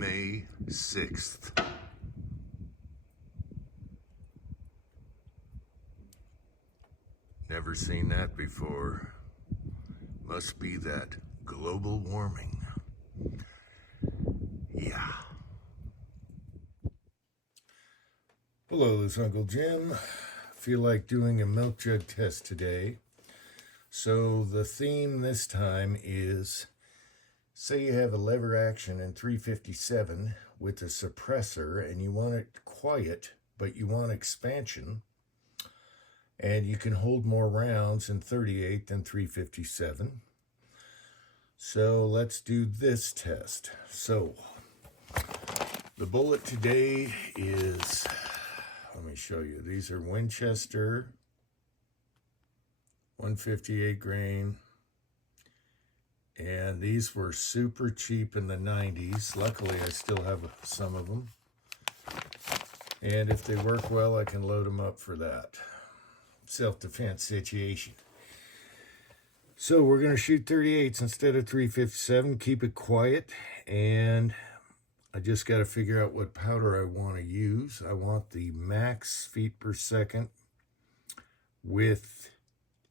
May 6th. Never seen that before. Must be that global warming. Yeah. Hello, this is Uncle Jim. Feel like doing a milk jug test today. So the theme this time is, say you have a lever action in 357 with a suppressor and you want it quiet, but you want expansion, and you can hold more rounds in 38 than 357. So let's do this test. So the bullet today is, let me show you. These are Winchester 158 grain. And these were super cheap in the 90s. Luckily, I still have some of them. And if they work well, I can load them up for that self-defense situation. So we're going to shoot 38s instead of 357. Keep it quiet. And I just got to figure out what powder I want to use. I want the max feet per second with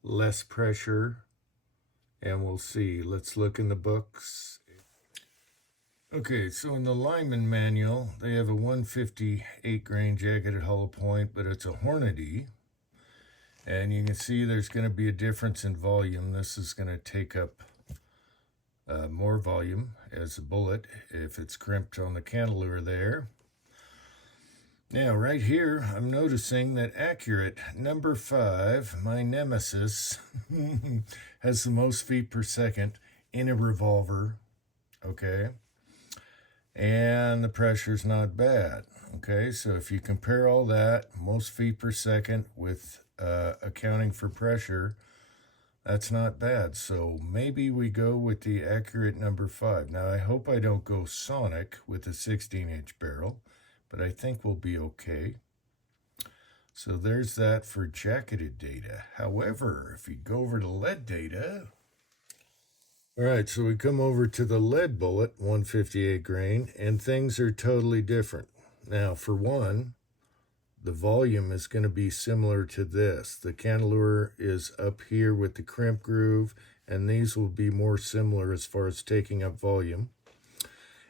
less pressure. And we'll see. Let's look in the books. Okay, so in the lineman manual, they have a 158 grain jacketed hollow point, but it's a Hornady. And you can see there's going to be a difference in volume. This is going to take up more volume as a bullet if it's crimped on the cantilever there. Now, right here, I'm noticing that accurate number 5, my nemesis, has the most feet per second in a revolver, okay? And the pressure's not bad, okay? So if you compare all that, most feet per second with accounting for pressure, that's not bad. So maybe we go with the accurate number 5. Now, I hope I don't go sonic with a 16-inch barrel, but I think we'll be okay. So there's that for jacketed data. However, if you go over to lead data, all right, so we come over to the lead bullet, 158 grain, and things are totally different. Now, for one, the volume is going to be similar to this. The cantilever is up here with the crimp groove, and these will be more similar as far as taking up volume.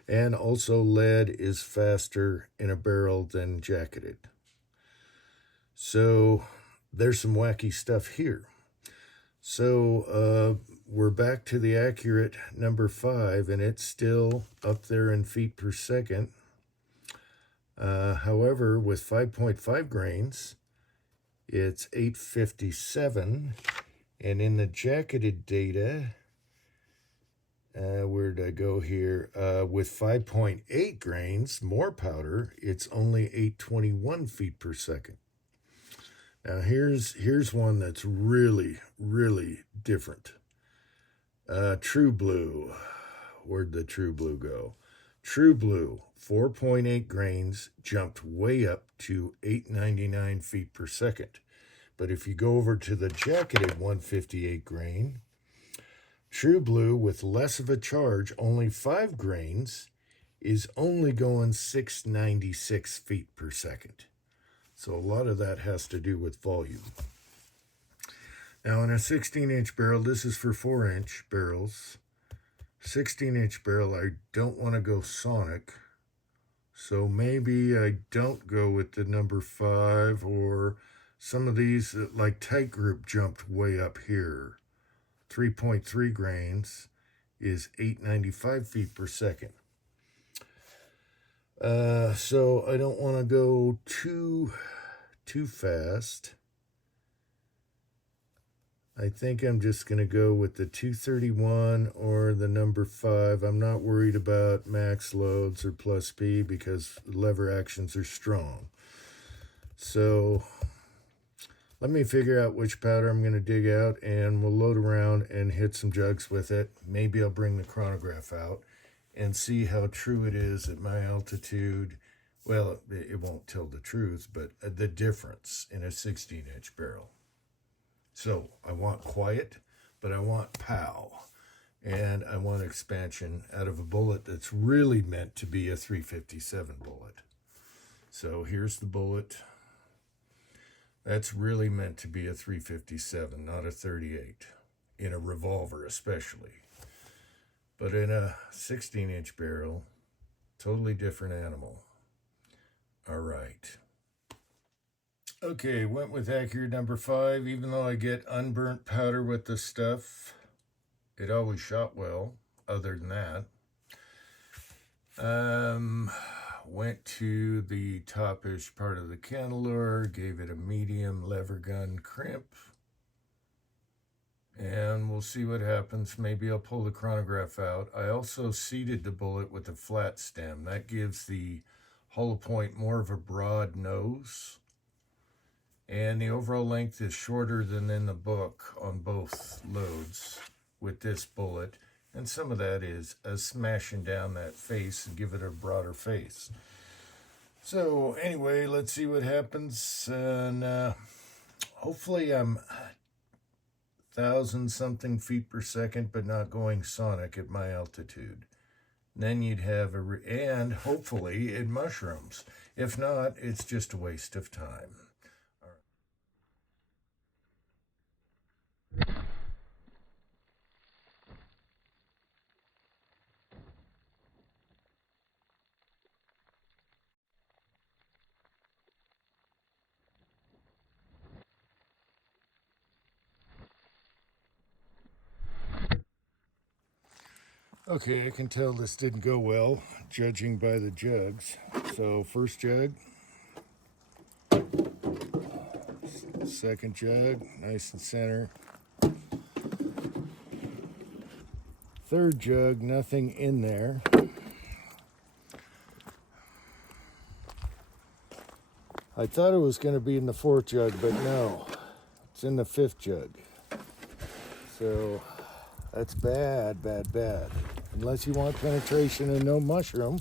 And also lead is faster in a barrel than jacketed. So there's some wacky stuff here. So we're back to the accurate number 5, and it's still up there in feet per second. However, with 5.5 grains, it's 857. And in the jacketed data, where'd I go here? With 5.8 grains, more powder, it's only 821 feet per second. Now here's one that's really, really different. True Blue. Where'd the True Blue go? True Blue, 4.8 grains, jumped way up to 899 feet per second. But if you go over to the jacketed 158 grain, True Blue with less of a charge, only 5 grains, is only going 696 feet per second. So a lot of that has to do with volume. Now in a 16-inch barrel, this is for 4-inch barrels. 16-inch barrel, I don't want to go sonic. So maybe I don't go with the number 5, or some of these, like Tight Group jumped way up here. 3.3 grains is 895 feet per second. So I don't want to go too fast. I think I'm just going to go with the 231 or the number 5. I'm not worried about max loads or plus P because lever actions are strong. So let me figure out which powder I'm going to dig out, and we'll load around and hit some jugs with it. Maybe I'll bring the chronograph out and see how true it is at my altitude. Well, it won't tell the truth, but the difference in a 16-inch barrel. So I want quiet, but I want pow. And I want expansion out of a bullet that's really meant to be a 357 bullet. So here's the bullet. That's really meant to be a 357, not a 38, in a revolver especially. But in a 16-inch barrel, totally different animal. All right. Okay, went with accurate number 5. Even though I get unburnt powder with the stuff, it always shot well, other than that. Went to the topish part of the cantilever, gave it a medium lever gun crimp, and we'll see what happens. Maybe I'll pull the chronograph out. I also seated the bullet with a flat stem. That gives the hollow point more of a broad nose, and the overall length is shorter than in the book on both loads with this bullet. And some of that is smashing down that face and give it a broader face. So anyway, let's see what happens. And hopefully I'm 1,000-something feet per second, but not going sonic at my altitude. Then you'd have and hopefully it mushrooms. If not, it's just a waste of time. Okay, I can tell this didn't go well, judging by the jugs. So first jug, second jug, nice and center. Third jug, nothing in there. I thought it was going to be in the fourth jug, but no, it's in the fifth jug. So that's bad, bad, bad. Unless you want penetration and no mushroom.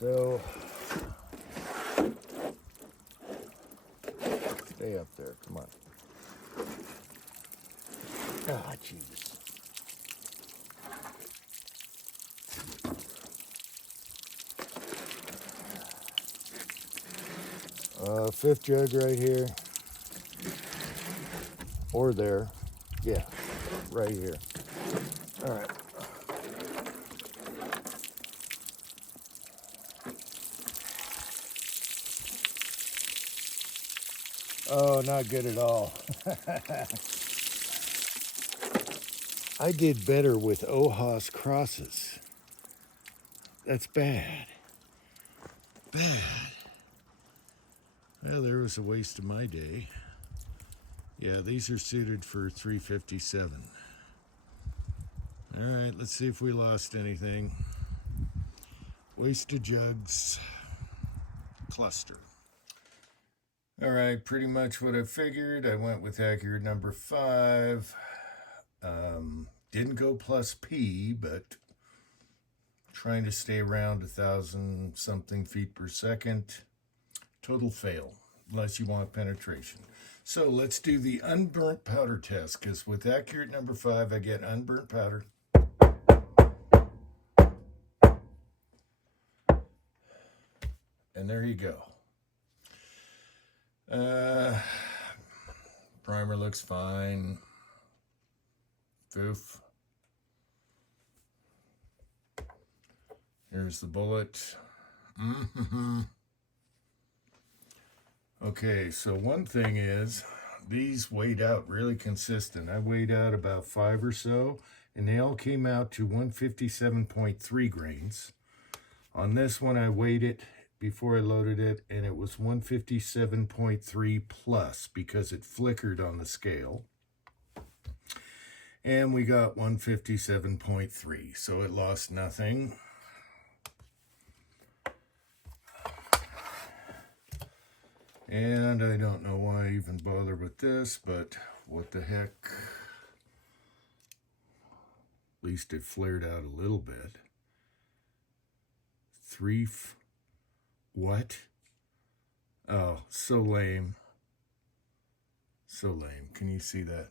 So stay up there, come on. Ah, jeez. Fifth jug right here. Or there. Yeah, right here. All right. Oh, not good at all. I did better with Ohas crosses. That's bad. Bad. Well, there was a waste of my day. Yeah, these are suited for 357. All right, let's see if we lost anything. Wasted jugs. Cluster. All right, pretty much what I figured. I went with accurate number 5. Didn't go plus P, but trying to stay around 1,000-something feet per second. Total fail, unless you want penetration. So let's do the unburnt powder test, because with accurate number 5, I get unburnt powder. And there you go. Primer looks fine. Foof. Here's the bullet. Okay, so one thing is, these weighed out really consistent. I weighed out about 5 or so, and they all came out to 157.3 grains. On this one, I weighed it before I loaded it, and it was 157.3 plus because it flickered on the scale. And we got 157.3, so it lost nothing. And I don't know why I even bother with this, but what the heck. At least it flared out a little bit. What? Oh, so lame. So lame. Can you see that?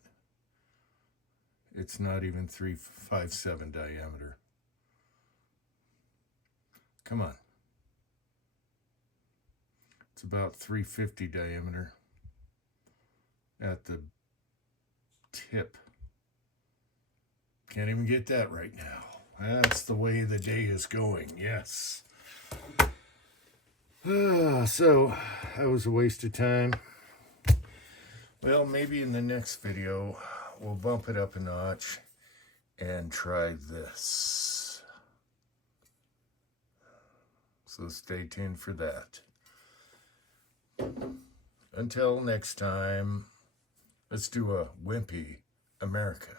It's not even 357 diameter. Come on. It's about 350 diameter at the tip. Can't even get that right now. That's the way the day is going, yes. So, that was a waste of time. Well, maybe in the next video, we'll bump it up a notch and try this. So stay tuned for that. Until next time, let's do a wimpy America.